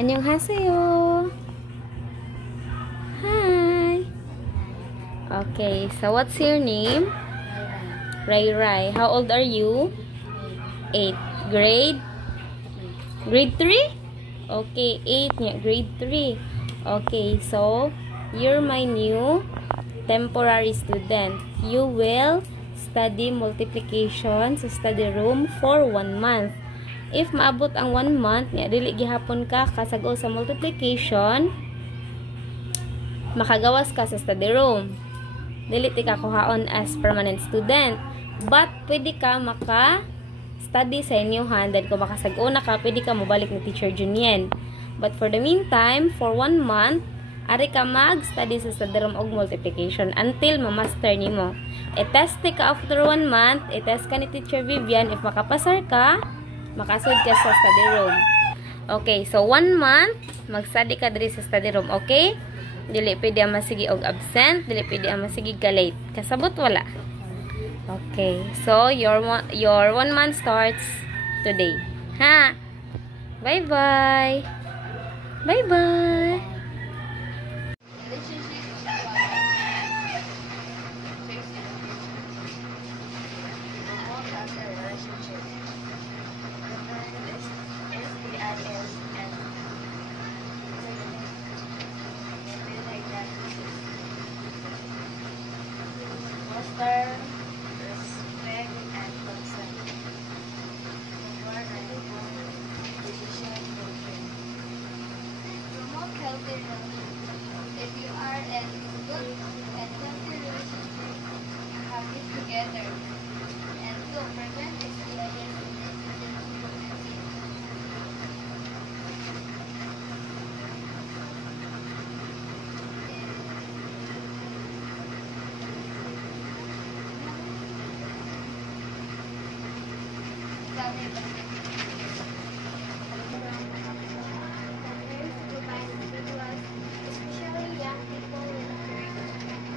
Annyeonghaseyo. Hi. Okay, so what's your name? Rai Rai. How old are you? 8. Grade 3? Okay, 8 nga, grade 3. Okay, so you're my new temporary student. You will study multiplication sa study room for 1 month. If maabot ang 1 month, nga dili gihapon ka kasagaw sa multiplication, makagawas ka sa study room. Dili ti ka kuhaon as permanent student. But pwede ka maka-study sa inyohan, then kung makasag-una ka, pwede ka mobalik ni Teacher Junien. But for the meantime, for 1 month, ari ka mag-study sa study room og multiplication until ma-master nimo. I-test ka after 1 month, i-test ka ni Teacher Vivian. If makapasar ka, makasud ka sa study room. Okay, so 1 month, mag-study ka diri sa study room, okay? Dili pwede ang masigi og absent, dili pwede ang masigi ka late. Kasabot wala. Okay, so your 1 month starts today. Ha? Bye-bye. Bye-bye. Respect and consent. Decision making. Promote healthy relationships. If you are in good and healthy relationship, happy together. And to prevent STIs within pregnancy. Especially young people with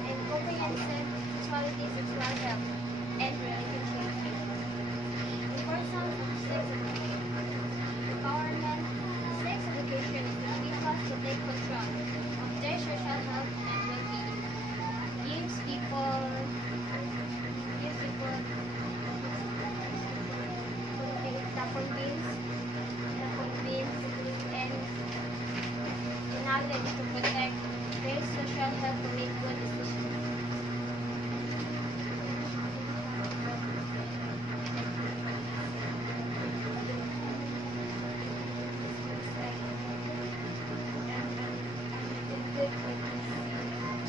and comprehensive sexuality, sexual health, and relationships. Importance of sex education. Empowerment. Sex education is the people to take control of their social health and well-being. Gives people and knowledge to protect their social health to make good decisions.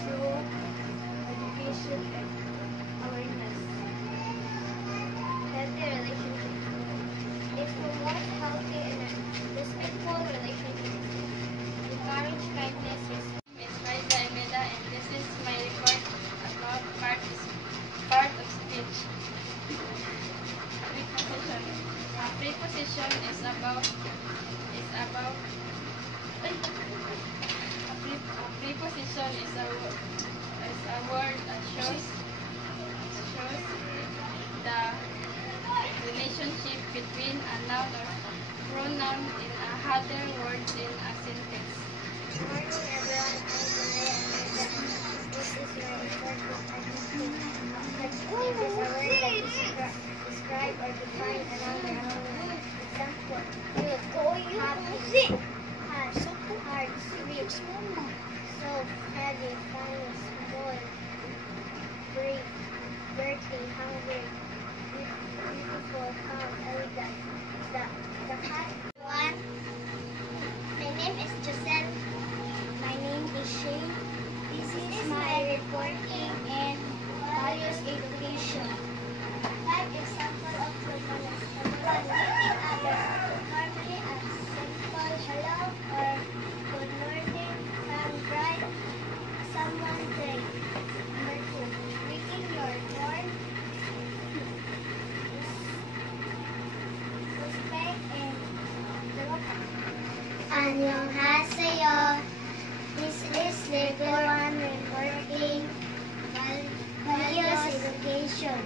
Through education and awareness. Healthy relationships. It promotes healthy and respectful relationships. Encourage kindness. It's Raida Emeda, and this is my report about part of speech. Preposition. A preposition is about a preposition is a word that shows the relationship between a noun or pronoun in other words in a sentence. Good morning everyone, I'm Janaya Amanda. This is my report with adjective. Adjective is a word that describe or define another element. Example, happy, hard, sweet, soft, heavy, funny, small, brave, dirty, hungry, beautiful, calm, elegant. The cat. One. My name is Giselle. My name is Shane. This is my reporting and values education. 5 example of goodness. Number 1, meeting others. Normally a simple hello or good morning from bright someone day. Number 2, greeting your born. Respect and welcome. Annyeonghaseyo. This is the one reporting values education.